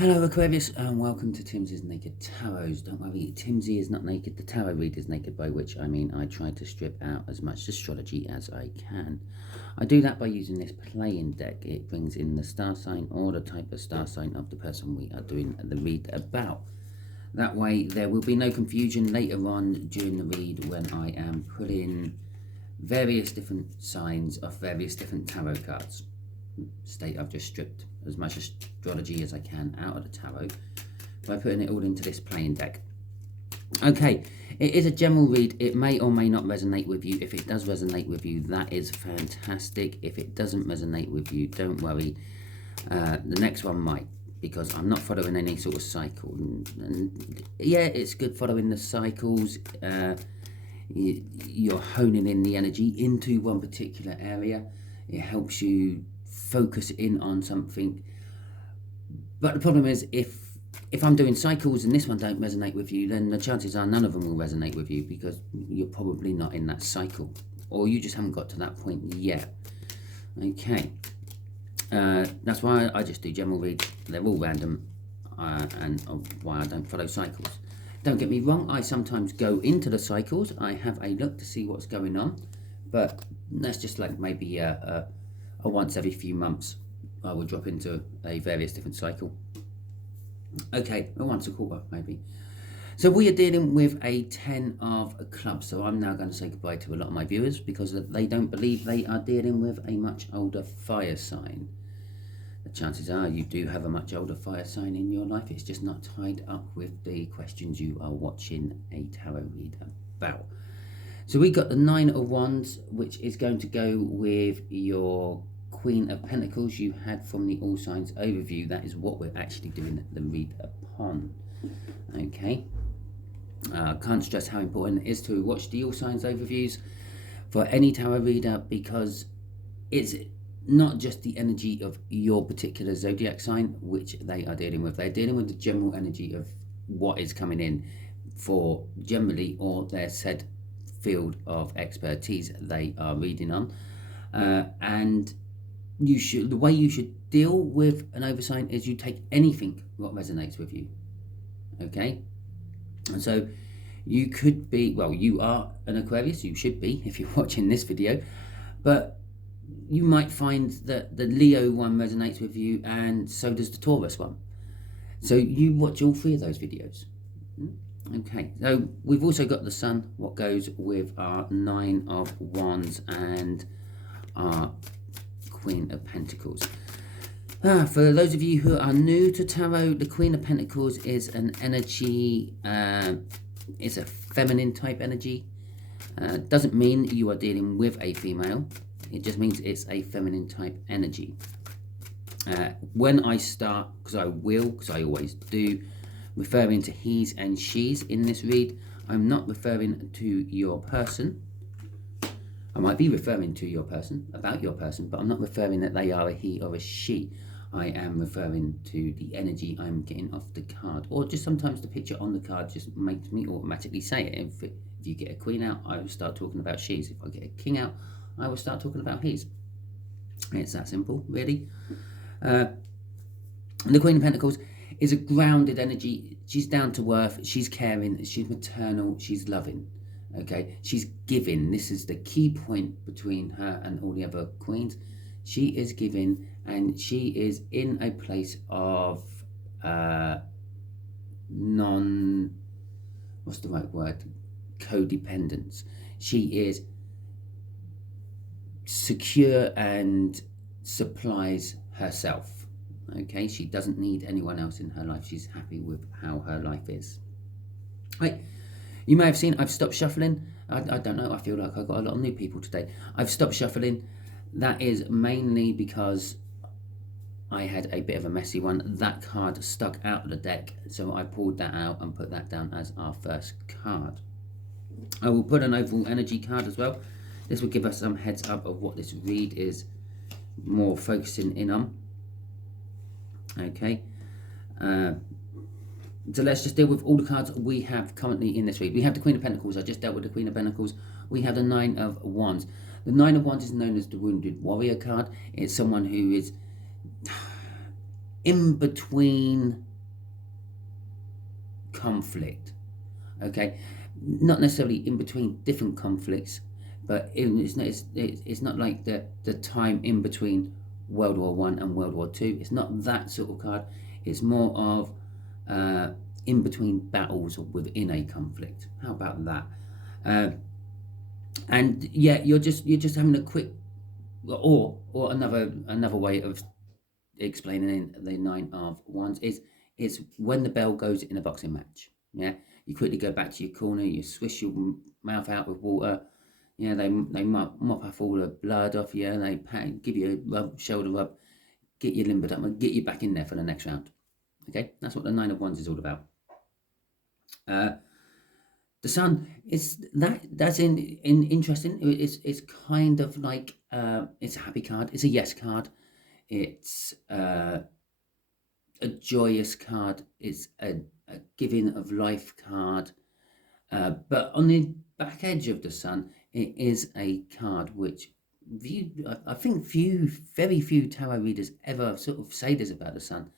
Hello Aquarius and welcome to Timsy's Naked Tarot. Don't worry, Timsy is not naked, the tarot reader is naked, by which I mean I try to strip out as much astrology as I can. I do that by using this playing deck. It brings in the star sign or the type of star sign of the person we are doing the read about. That way there will be no confusion later on during the read when I am pulling various different signs of various different tarot cards. State I've just stripped as much astrology as I can out of the tarot by putting it all into this playing deck. Okay, it is a general read. It may or may not resonate with you. If it does resonate with you, that is fantastic. If it doesn't resonate with you, don't worry. The next one might, because I'm not following any sort of cycle. And yeah, it's good following the cycles. You're honing in the energy into one particular area. It helps you focus in on something. But the problem is, if I'm doing cycles and this one don't resonate with you, then the chances are none of them will resonate with you because you're probably not in that cycle, or you just haven't got to that point yet. Okay, that's why I just do general reads. They're all random, and why I don't follow cycles. Don't get me wrong, I sometimes go into the cycles. I have a look to see what's going on, but that's just like maybe a once every few months I will drop into a various different cycle. Okay, a once a quarter maybe. So we are dealing with a 10 of clubs. So I'm now going to say goodbye to a lot of my viewers because they don't believe they are dealing with a much older fire sign. The chances are you do have a much older fire sign in your life. It's just not tied up with the questions you are watching a tarot read about. So we got the 9 of Wands, which is going to go with your Queen of Pentacles you had from the All Signs overview. That is what we're actually doing the read upon. Okay. Can't stress how important it is to watch the All Signs overviews for any tarot reader, because it's not just the energy of your particular zodiac sign which they are dealing with. They're dealing with the general energy of what is coming in for generally or their said field of expertise they are reading on, and the way you should deal with an oversign is you take anything what resonates with you. Okay, and so you could be, well, you are an Aquarius, you should be if you're watching this video, but you might find that the Leo one resonates with you and so does the Taurus one. So you watch all three of those videos. Okay, so we've also got the Sun, what goes with our 9 of Wands and our Queen of Pentacles. For those of you who are new to tarot, the Queen of Pentacles is an energy, it's a feminine type energy. Doesn't mean you are dealing with a female, it just means it's a feminine type energy. When I start, because I always do, referring to he's and she's in this read, I'm not referring to your person. I might be referring to your person, about your person, but I'm not referring that they are a he or a she. I am referring to the energy I'm getting off the card, or just sometimes the picture on the card just makes me automatically say it. If you get a queen out, I will start talking about she's. If I get a king out, I will start talking about his. It's that simple, really. The Queen of Pentacles is a grounded energy. She's down to earth, she's caring, she's maternal, she's loving. Okay, she's giving. This is the key point between her and all the other queens. She is giving, and she is in a place of codependence. She is secure and supplies herself. Okay, she doesn't need anyone else in her life. She's happy with how her life is. Right. You may have seen I've stopped shuffling. I don't know, I feel like I've got a lot of new people today. I've stopped shuffling. That is mainly because I had a bit of a messy one. That card stuck out of the deck, so I pulled that out and put that down as our first card. I will put an overall energy card as well. This will give us some heads up of what this read is more focusing in on. Okay. So let's just deal with all the cards we have currently in this read. We have the Queen of Pentacles. I just dealt with the Queen of Pentacles. We have the 9 of Wands. The 9 of Wands is known as the Wounded Warrior card. It's someone who is in between conflict. Okay, not necessarily in between different conflicts, but it's not like the time in between World War One and World War Two. It's not that sort of card. It's more of in between battles or within a conflict. How about that? And yeah, you're just having a quick, or another way of explaining the Nine of Wands is when the bell goes in a boxing match. Yeah, you quickly go back to your corner, you swish your mouth out with water. Yeah, they mop off all the blood off you, and they give you a shoulder rub, get you limbered up, and get you back in there for the next round. Okay, that's what the Nine of Wands is all about. The Sun is that's interesting. It's kind of like it's a happy card. It's a yes card. It's a joyous card. It's a giving of life card. But on the back edge of the Sun, it is a card which I think very few tarot readers ever sort of say this about the Sun.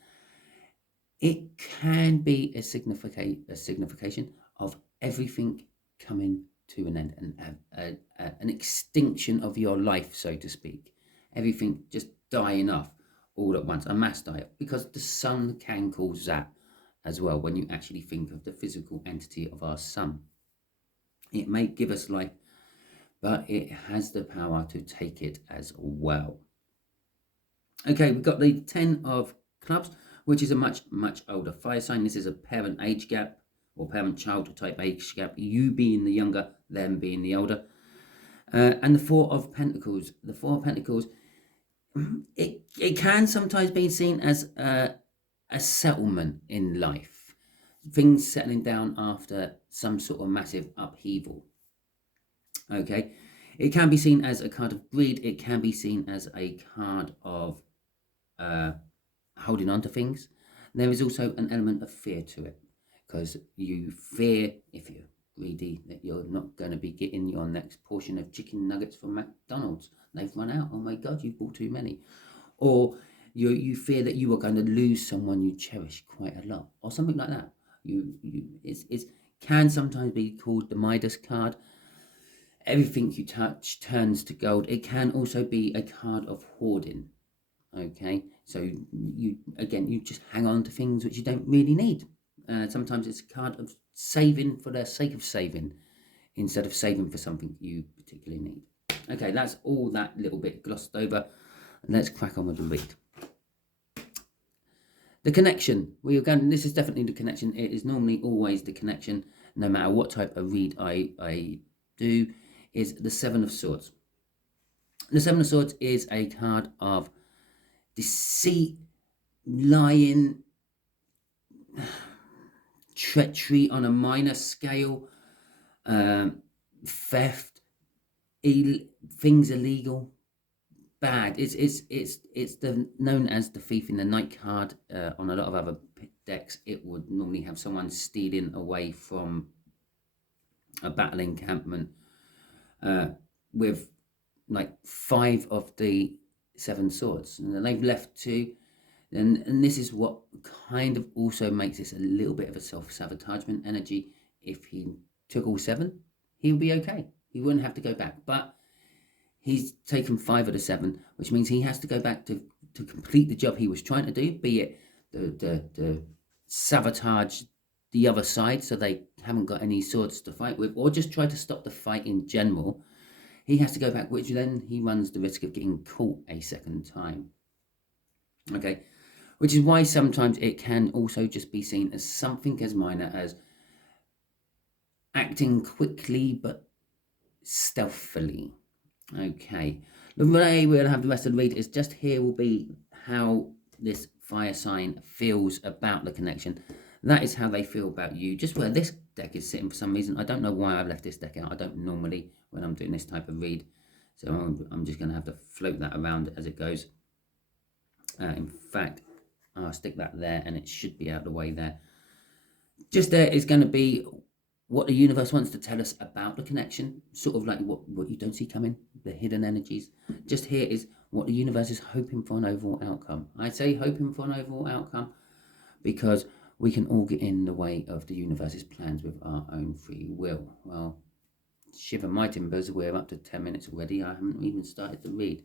It can be a signification of everything coming to an end, and an extinction of your life, so to speak. Everything just dying off all at once, a mass die-off, because the Sun can cause that as well when you actually think of the physical entity of our Sun. It may give us life, but it has the power to take it as well. Okay, we've got the 10 of Clubs, which is a much older fire sign. This is a parent age gap or parent-child type age gap, you being the younger, them being the older. And the Four of Pentacles. The Four of Pentacles, it can sometimes be seen as a settlement in life. Things settling down after some sort of massive upheaval. Okay, it can be seen as a card of greed. It can be seen as a card of holding on to things. There is also an element of fear to it, because you fear, if you're greedy, that you're not going to be getting your next portion of chicken nuggets from McDonald's. They've run out. Oh my God, you've bought too many. Or you fear that you are going to lose someone you cherish quite a lot, or something like that. It can sometimes be called the Midas card. Everything you touch turns to gold. It can also be a card of hoarding. Okay, so you just hang on to things which you don't really need. Sometimes it's a card of saving for the sake of saving, instead of saving for something you particularly need. Okay, that's all that little bit glossed over. Let's crack on with the read. The connection. This is definitely the connection. It is normally always the connection, no matter what type of read I do, is the Seven of Swords. The Seven of Swords is a card of deceit, lying, treachery on a minor scale, theft, things illegal, bad. It's known as the Thief in the Night card. On a lot of other decks, it would normally have someone stealing away from a battle encampment with like 5 of the 7 swords, and they've left 2. And this is what kind of also makes this a little bit of a self-sabotagement energy. If he took all 7, he would be okay. He wouldn't have to go back. But he's taken 5 of the 7, which means he has to go back to complete the job he was trying to do, be it the sabotage the other side so they haven't got any swords to fight with, or just try to stop the fight in general. He has to go back, which then he runs the risk of getting caught a second time. Okay, which is why sometimes it can also just be seen as something as minor as acting quickly but stealthily. Okay, the way we'll have the rest of the read is just here will be how this fire sign feels about the connection. That is how they feel about you. Just where this deck is sitting for some reason. I don't know why I've left this deck out. I don't normally when I'm doing this type of read. So I'm just going to have to float that around as it goes. In fact, I'll stick that there and it should be out of the way there. Just there is going to be what the universe wants to tell us about the connection. Sort of like what you don't see coming, the hidden energies. Just here is what the universe is hoping for an overall outcome. I say hoping for an overall outcome because we can all get in the way of the universe's plans with our own free will. Well, shiver my timbers, we're up to 10 minutes already. I haven't even started to read.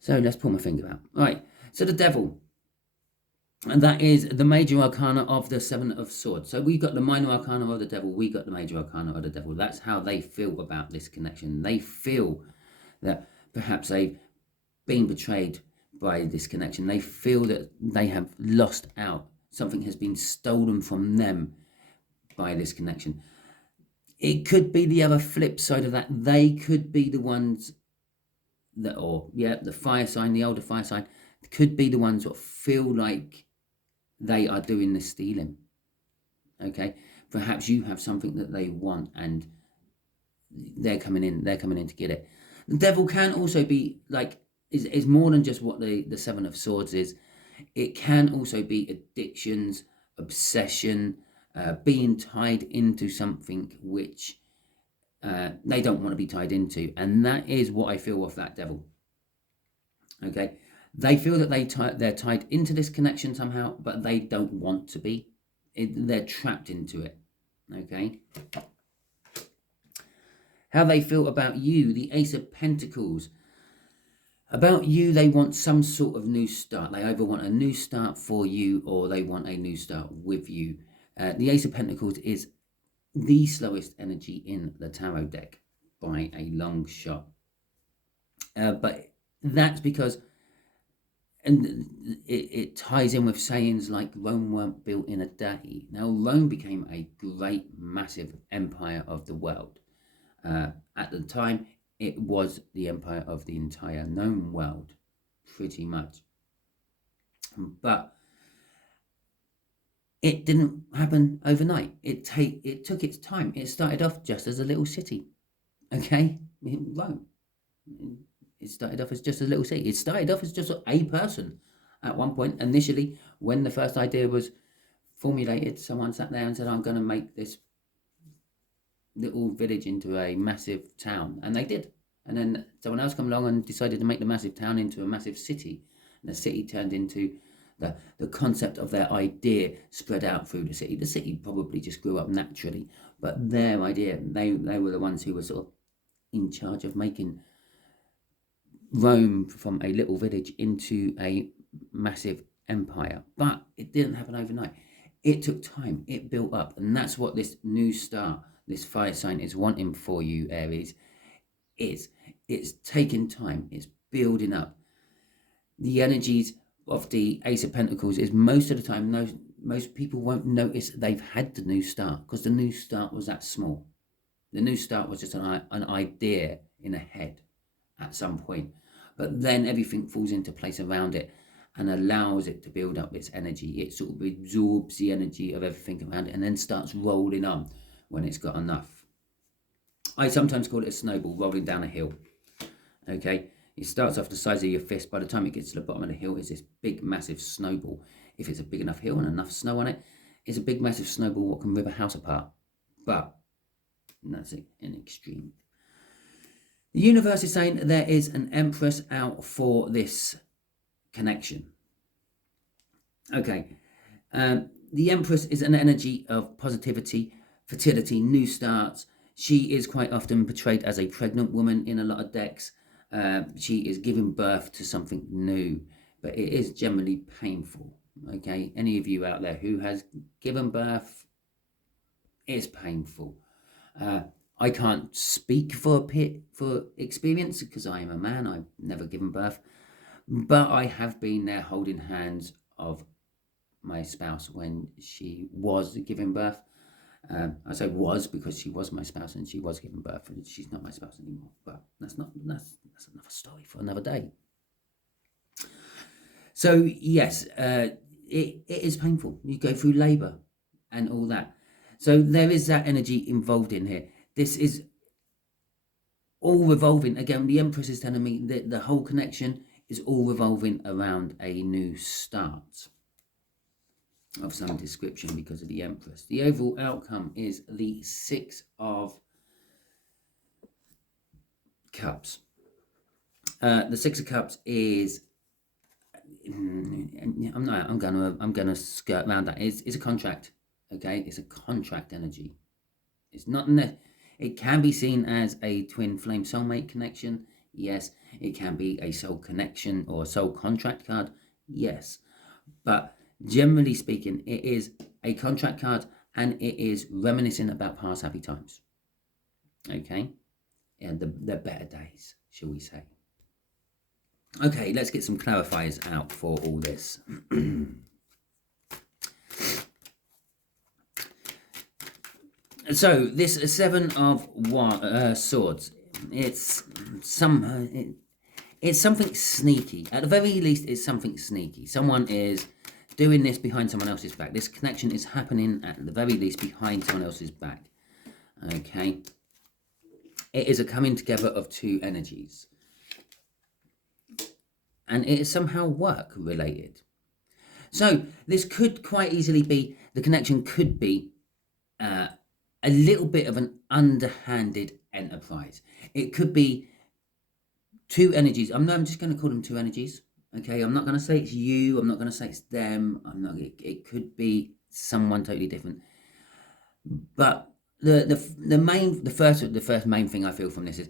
So let's pull my finger out. All right, so the devil. And that is the major arcana of the Seven of Swords. So we got the minor arcana of the devil. We got the major arcana of the devil. That's how they feel about this connection. They feel that perhaps they've been betrayed by this connection. They feel that they have lost out. Something has been stolen from them by this connection. It could be the other flip side of that. They could be the ones that, the fire sign, the older fire sign, could be the ones that feel like they are doing the stealing. Okay, perhaps you have something that they want and they're coming in to get it. The devil can also be like, is more than just what the Seven of Swords is. It can also be addictions, obsession, being tied into something which they don't want to be tied into. And that is what I feel of that devil. Okay, they feel that they're tied into this connection somehow, but they don't want to be. They're trapped into it. Okay. How they feel about you, the Ace of Pentacles. About you, they want some sort of new start. They either want a new start for you or they want a new start with you. The Ace of Pentacles is the slowest energy in the tarot deck by a long shot. But that's because, and it ties in with sayings like Rome weren't built in a day. Now, Rome became a great, massive empire of the world. At the time, it was the empire of the entire known world, pretty much. But it didn't happen overnight. It took its time. It started off just as a little city, okay? Rome. It started off as just a little city. It started off as just a person at one point. Initially, when the first idea was formulated, someone sat there and said, I'm going to make this little village into a massive town, and they did. And then someone else came along and decided to make the massive town into a massive city, and the city turned into the concept of their idea spread out through the city. The city probably just grew up naturally, but their idea, they were the ones who were sort of in charge of making Rome from a little village into a massive empire. But it didn't happen overnight. It took time. It built up, and that's what this new star, this fire sign, is wanting for you, Aries. It's taking time. It's building up. The energies of the Ace of Pentacles is most of the time, most people won't notice they've had the new start because the new start was that small. The new start was just an idea in a head at some point. But then everything falls into place around it and allows it to build up its energy. It sort of absorbs the energy of everything around it and then starts rolling on when it's got enough. I sometimes call it a snowball rolling down a hill. Okay, it starts off the size of your fist. By the time it gets to the bottom of the hill, it's this big, massive snowball. If it's a big enough hill and enough snow on it, it's a big, massive snowball that can rip a house apart. But that's an extreme. The universe is saying there is an Empress out for this connection. Okay, the Empress is an energy of positivity, fertility, new starts. She is quite often portrayed as a pregnant woman in a lot of decks. She is giving birth to something new, but it is generally painful. Okay, any of you out there who has given birth, it's painful. I can't speak for experience because I am a man. I've never given birth, but I have been there holding hands of my spouse when she was giving birth. I say was because she was my spouse and she was giving birth, and she's not my spouse anymore. But that's another story for another day. So yes, it is painful. You go through labour and all that. So there is that energy involved in here. This is all revolving. Again, the Empress is telling me that the whole connection is all revolving around a new start of some description because of the Empress. The overall outcome is the Six of Cups. The Six of Cups is I'm gonna skirt around that. It's a contract, okay? It's a contract energy. It's not. It can be seen as a twin flame soulmate connection. Yes, it can be a soul connection or a soul contract card. Yes, but generally speaking, it is a contract card, and it is reminiscing about past happy times. Okay, and the better days, shall we say? Okay, let's get some clarifiers out for all this. So this Seven of Swords, it's something sneaky. At the very least, it's something sneaky. Someone is doing this behind someone else's back. This connection is happening at the very least behind someone else's back. Okay, it is a coming together of two energies, and it is somehow work related. So this could quite easily be, the connection could be a little bit of an underhanded enterprise. It could be two energies. I'm just going to call them two energies. Okay, I'm not going to say it's you. I'm not going to say it's them. It could be someone totally different. But the first main thing I feel from this is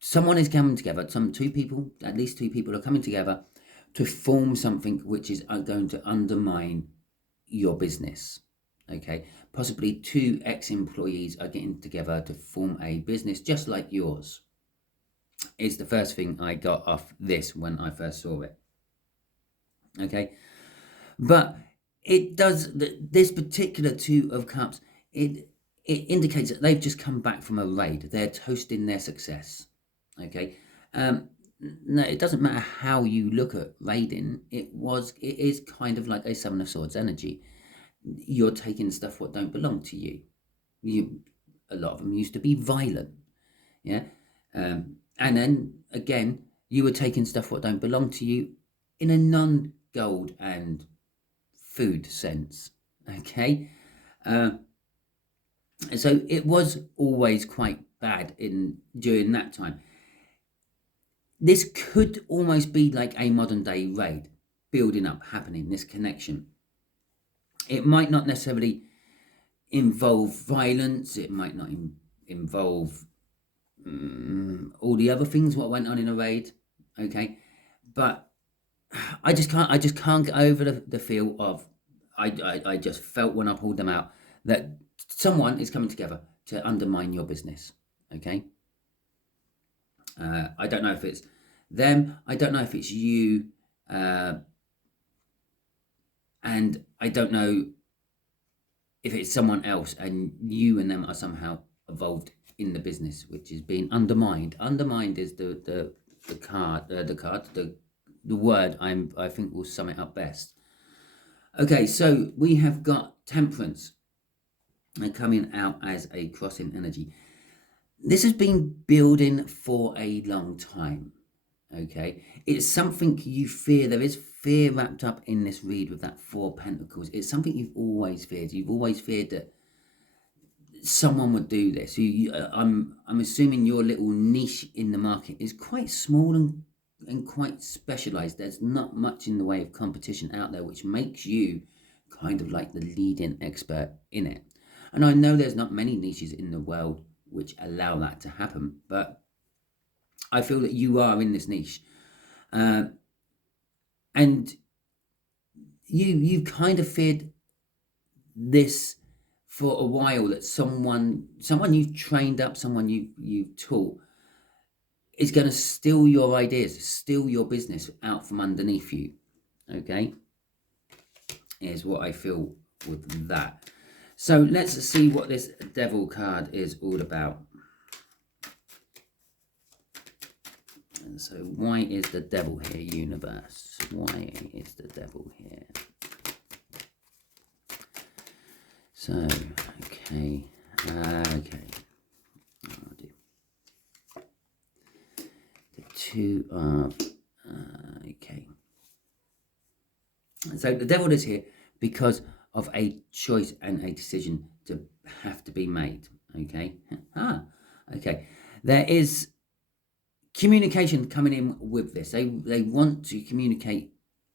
someone is coming together. At least two people are coming together to form something which is going to undermine your business. Okay, possibly two ex-employees are getting together to form a business just like yours. Is the first thing I got off this when I first saw it. Okay, but it does, this particular Two of Cups, it indicates that they've just come back from a raid. They're toasting their success. Okay, no, it doesn't matter how you look at raiding. It is kind of like a Seven of Swords energy. You're taking stuff what don't belong to you. A lot of them used to be violent, yeah. And then again, you were taking stuff what don't belong to you in a non-gold and food sense. Okay, so it was always quite bad during that time. This could almost be like a modern day raid building up, happening, this connection. It might not necessarily involve violence. It might not involve all the other things what went on in a raid. Okay, but I just can't get over the feel of, I just felt when I pulled them out that someone is coming together to undermine your business. Okay, I don't know if it's them. I don't know if it's you. And I don't know if it's someone else, and you and them are somehow involved in the business, which is being undermined. Undermined is the word I think will sum it up best. Okay, so we have got Temperance coming out as a crossing energy. This has been building for a long time. Okay, it's something you fear. There is fear wrapped up in this read with that Four of Pentacles. It's something you've always feared. You've always feared that someone would do this. I'm assuming your little niche in the market is quite small and quite specialized. There's not much in the way of competition out there, which makes you kind of like the leading expert in it. And I know there's not many niches in the world which allow that to happen, but I feel that you are in this niche, and you kind of feared this for a while, that someone you've trained up, someone you've taught, is going to steal your ideas, steal your business out from underneath you. Okay, is what I feel with that. So let's see what this Devil card is all about. So why is the Devil here, universe? Why is the Devil here? So, okay. I'll do the Two of, okay. So the Devil is here because of a choice and a decision to have to be made. Okay. Okay. There is communication coming in with this. They want to communicate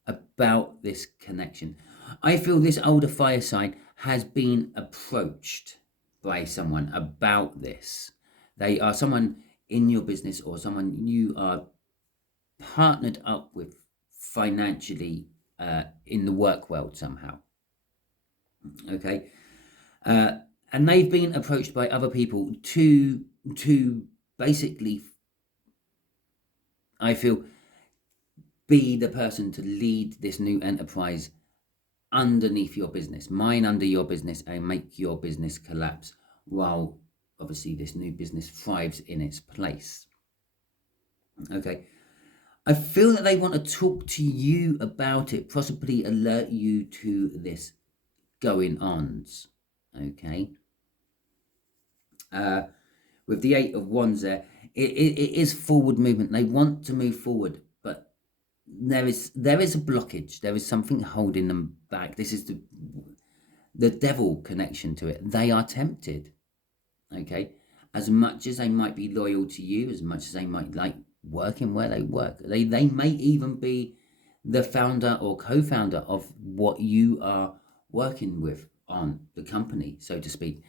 about this connection. I feel this older fire sign has been approached by someone about this. They are someone in your business or someone you are partnered up with financially in the work world somehow. Okay. And they've been approached by other people to basically, I feel, be the person to lead this new enterprise underneath your business, mine under your business, and make your business collapse while obviously this new business thrives in its place. Okay. I feel that they want to talk to you about it, possibly alert you to this going ons. Okay. With the 8 of Wands there, it is forward movement. They want to move forward, but there is a blockage. There is something holding them back. This is the devil connection to it. They are tempted. Okay. As much as they might be loyal to you, as much as they might like working where they work, they may even be the founder or co-founder of what you are working with on the company, so to speak.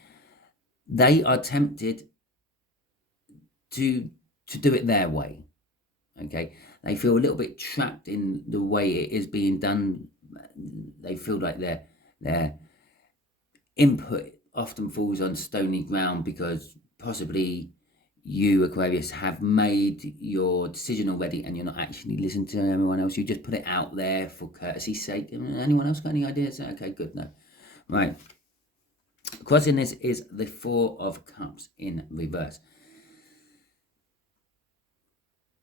They are tempted to do it their way. Okay, they feel a little bit trapped in the way it is being done. They feel like their input often falls on stony ground because possibly you, Aquarius, have made your decision already and you're not actually listening to everyone else. You just put it out there for courtesy's sake. Anyone else got any ideas? Okay, good. No. Right. Crossing this is the 4 of Cups in reverse.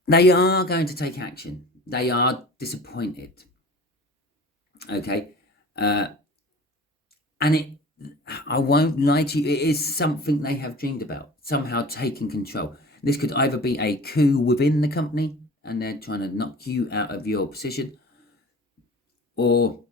They are going to take action. They are disappointed. Okay. And I won't lie to you, it is something they have dreamed about, somehow taking control. This could either be a coup within the company and they're trying to knock you out of your position, or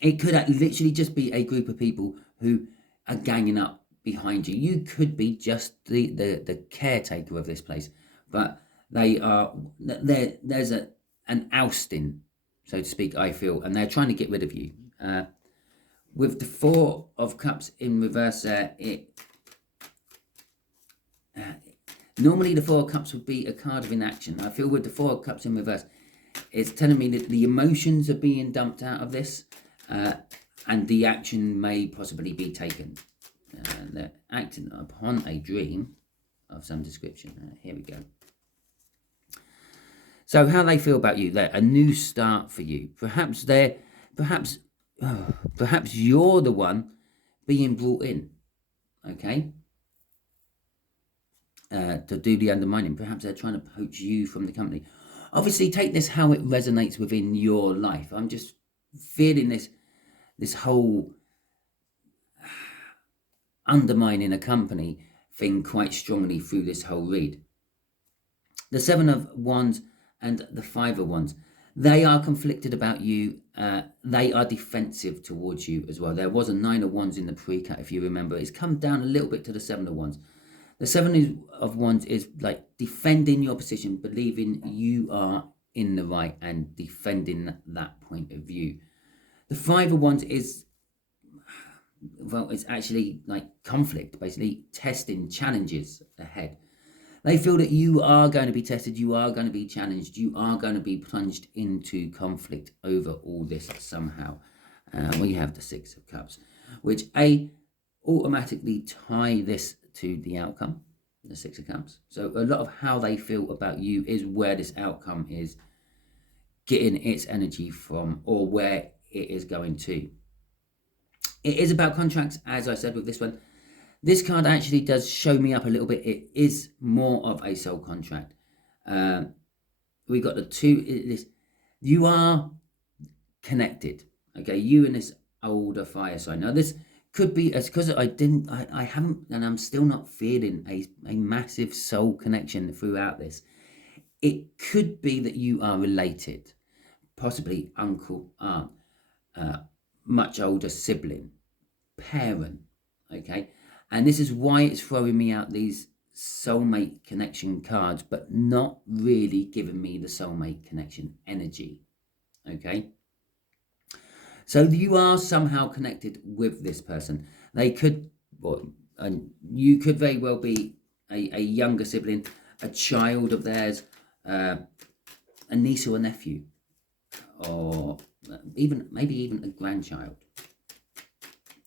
it could literally just be a group of people who are ganging up behind you. You could be just the caretaker of this place, but there's an ousting, so to speak, I feel, and they're trying to get rid of you. With the 4 of Cups in reverse there, normally the 4 of Cups would be a card of inaction. I feel with the 4 of Cups in reverse, it's telling me that the emotions are being dumped out of this, and the action may possibly be taken. They're acting upon a dream of some description. Here we go. So how they feel about you, they're a new start for you. Perhaps you're the one being brought in, okay, to do the undermining. Perhaps they're trying to poach you from the company. Obviously, take this how it resonates within your life. I'm just feeling this whole undermining a company thing quite strongly through this whole read. The 7 of Wands and the 5 of Wands. They are conflicted about you. They are defensive towards you as well. There was a 9 of Wands in the pre-cut, if you remember. It's come down a little bit to the 7 of Wands. The 7 of Wands is like defending your position, believing you are in the right and defending that point of view. The 5 of Wands is, well, it's actually like conflict, basically testing challenges ahead. They feel that you are going to be tested, you are going to be challenged, you are going to be plunged into conflict over all this somehow. We have the 6 of Cups, which automatically tie this to the outcome, the 6 of Cups. So a lot of how they feel about you is where this outcome is getting its energy from, or where it is going to. It is about contracts, as I said with this one. This card actually does show me up a little bit. It is more of a soul contract. We got the 2. You are connected. Okay, you and this older fire sign. Now this could be because I haven't, and I'm still not feeling a massive soul connection throughout this. It could be that you are related, possibly uncle, aunt, much older sibling, parent. Okay. And this is why it's throwing me out these soulmate connection cards, but not really giving me the soulmate connection energy. Okay. So you are somehow connected with this person. They could, well, you could very well be a younger sibling, a child of theirs, a niece or a nephew, or maybe even a grandchild.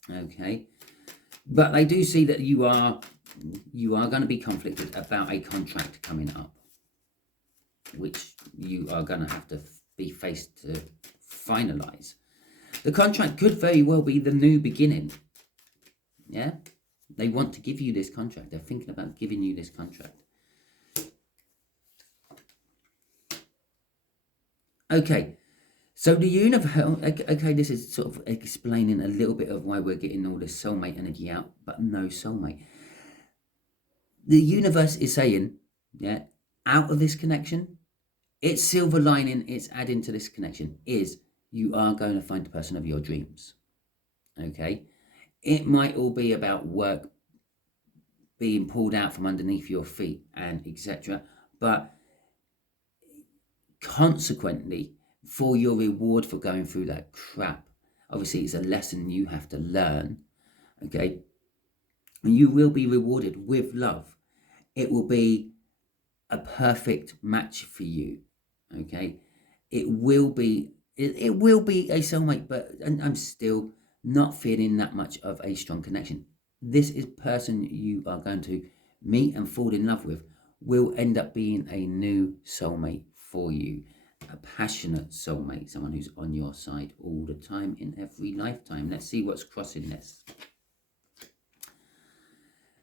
Okay, but I do see that you are going to be conflicted about a contract coming up, which you are going to have to be faced to finalize. The contract could very well be the new beginning. Yeah, they want to give you this contract. They're thinking about giving you this contract. Okay, so the universe, okay, this is sort of explaining a little bit of why we're getting all this soulmate energy out, but no soulmate. The universe is saying, yeah, out of this connection, its silver lining, it's adding to this connection, is you are going to find the person of your dreams. Okay, it might all be about work being pulled out from underneath your feet and etc. But consequently, for your reward for going through that crap, obviously it's a lesson you have to learn. Okay, and you will be rewarded with love. It will be a perfect match for you. Okay, it will be a soulmate, but I'm still not feeling that much of a strong connection. This is person you are going to meet and fall in love with will end up being a new soulmate for you, a passionate soulmate, someone who's on your side all the time in every lifetime. Let's see what's crossing this.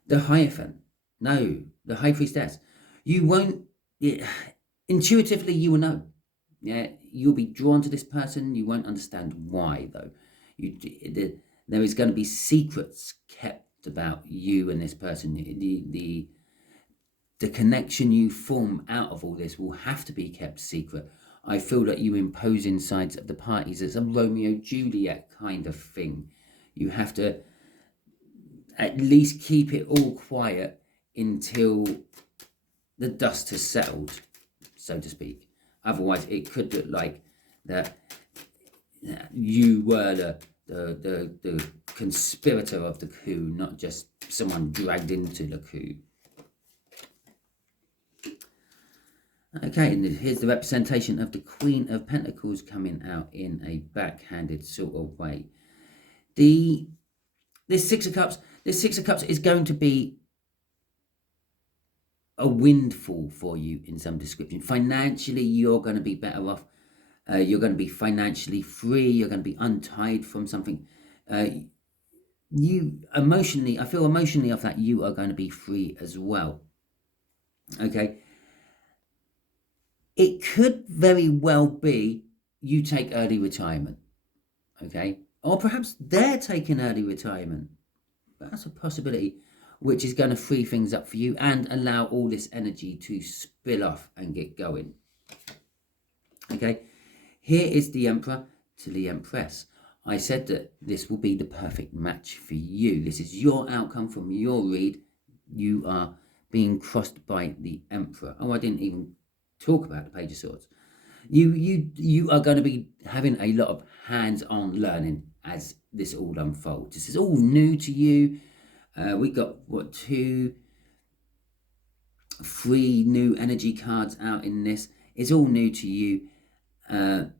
The Hierophant. No, the High Priestess. You won't, intuitively you will know. Yeah, you'll be drawn to this person. You won't understand why, though. There is going to be secrets kept about you and this person. The connection you form out of all this will have to be kept secret. I feel that you impose inside the parties. It's a Romeo-Juliet kind of thing. You have to at least keep it all quiet until the dust has settled, so to speak. Otherwise, it could look like that you were the conspirator of the coup, not just someone dragged into the coup. Okay, and here's the representation of the Queen of Pentacles coming out in a backhanded sort of way. This Six of Cups is going to be a windfall for you in some description. Financially, you're going to be better off. You're going to be financially free. You're going to be untied from something. You emotionally, I feel emotionally off that you are going to be free as well. Okay. It could very well be you take early retirement. Okay. Or perhaps they're taking early retirement. That's a possibility, which is going to free things up for you and allow all this energy to spill off and get going. Okay, here is the Emperor to the Empress. I said that this will be the perfect match for you. This is your outcome from your read. You are being crossed by the Emperor. Oh, I didn't even talk about the Page of Swords. You are going to be having a lot of hands-on learning as this all unfolds. This is all new to you. We got, 3 new energy cards out in this. It's all new to you. And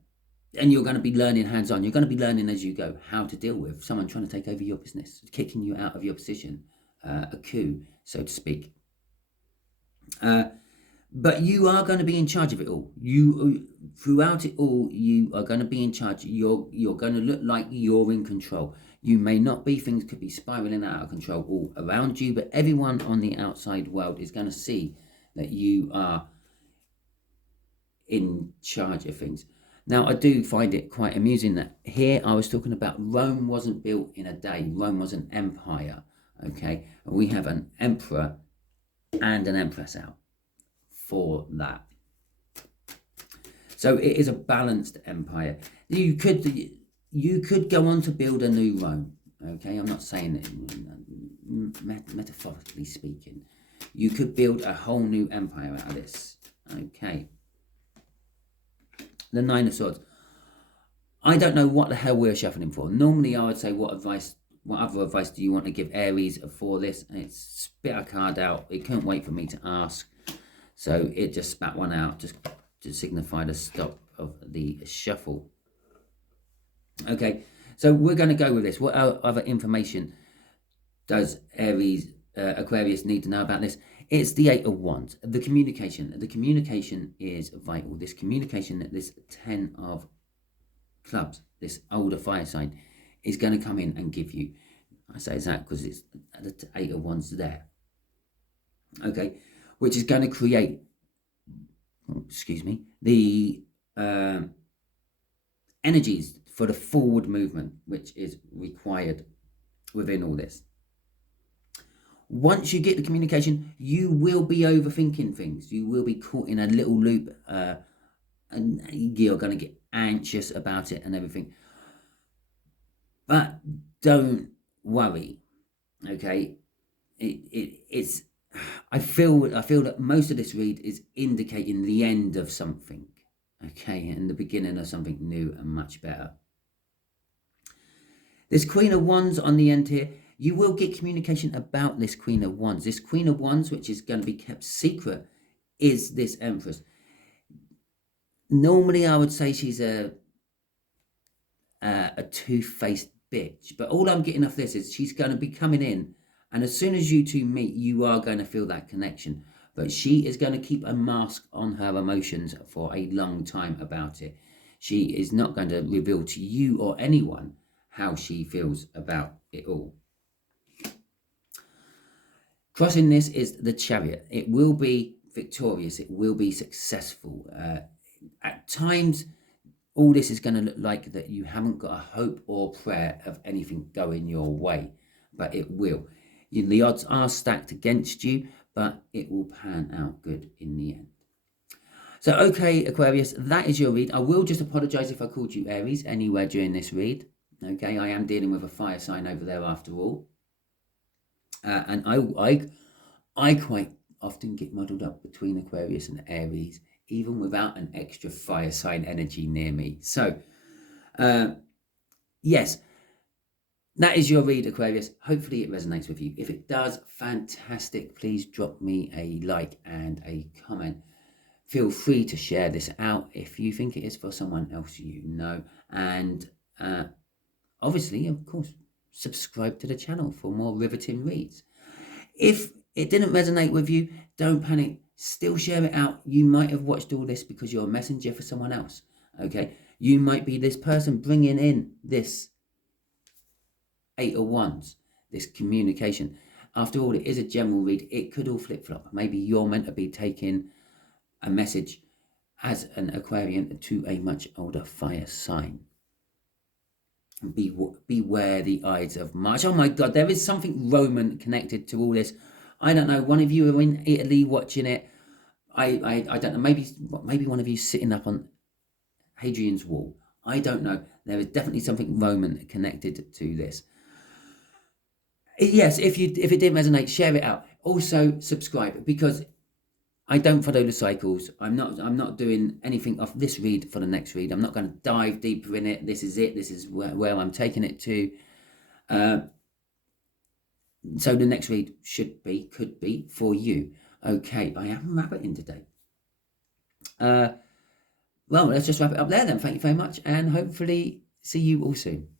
you're going to be learning hands-on. You're going to be learning as you go how to deal with someone trying to take over your business, kicking you out of your position, a coup, so to speak. But you are going to be in charge of it all. Throughout it all, you are going to be in charge. You're going to look like you're in control. You may not be. Things could be spiraling out of control all around you, but everyone on the outside world is going to see that you are in charge of things. Now, I do find it quite amusing that here I was talking about Rome wasn't built in a day. Rome was an empire, okay? And we have an emperor and an empress out for that. So it is a balanced empire. You could go on to build a new Rome, okay? I'm not saying that metaphorically speaking. You could build a whole new empire out of this, okay? The Nine of Swords. I don't know what the hell we're shuffling for. Normally I would say, what other advice do you want to give Aries for this? And it spit a card out. It couldn't wait for me to ask. So it just spat one out just to signify the stop of the shuffle. Okay, so we're going to go with this. What other information does Aquarius need to know about this? It's the Eight of Wands. The communication. The communication is vital. This communication, this 10 of Clubs, this older fire sign, is going to come in and give you. I say that because it's the Eight of Wands there. Okay, which is going to create, the energies for the forward movement, which is required within all this. Once you get the communication, you will be overthinking things. You will be caught in a little loop, and you're going to get anxious about it and everything. But don't worry, okay? It's. I feel that most of this read is indicating the end of something, okay, and the beginning of something new and much better. This Queen of Wands on the end here. You will get communication about this Queen of Wands. This Queen of Wands, which is going to be kept secret, is this Empress. Normally, I would say she's a two-faced bitch. But all I'm getting off this is she's going to be coming in. And as soon as you two meet, you are going to feel that connection. But she is going to keep a mask on her emotions for a long time about it. She is not going to reveal to you or anyone how she feels about it all. Crossing this is the Chariot. It will be victorious. It will be successful. At times, all this is going to look like that you haven't got a hope or prayer of anything going your way, but it will. The odds are stacked against you, but it will pan out good in the end. So, okay, Aquarius, that is your read. I will just apologise if I called you Aries anywhere during this read. Okay, I am dealing with a fire sign over there after all. And I quite often get muddled up between Aquarius and Aries, even without an extra fire sign energy near me. So, yes, that is your read, Aquarius. Hopefully it resonates with you. If it does, fantastic. Please drop me a like and a comment. Feel free to share this out if you think it is for someone else you know. And obviously, of course, subscribe to the channel for more riveting reads. If it didn't resonate with you, don't panic. Still share it out. You might have watched all this because you're a messenger for someone else. Okay, you might be this person bringing in this Eight of Wands, this communication. After all, it is a general read. It could all flip-flop. Maybe you're meant to be taking a message as an Aquarian to a much older fire sign. Beware the Ides of March. Oh my God, there is something Roman connected to all this. I don't know. One of you are in Italy watching it. I don't know. Maybe one of you sitting up on Hadrian's Wall. I don't know. There is definitely something Roman connected to this. Yes, if it didn't resonate, share it out. Also, subscribe, because I don't follow the cycles. I'm not doing anything off this read for the next read. I'm not going to dive deeper in it. This is it. This is where I'm taking it to. So the next read could be for you. Okay, I am rabbiting today. Well, let's just wrap it up there then. Thank you very much, and hopefully see you all soon.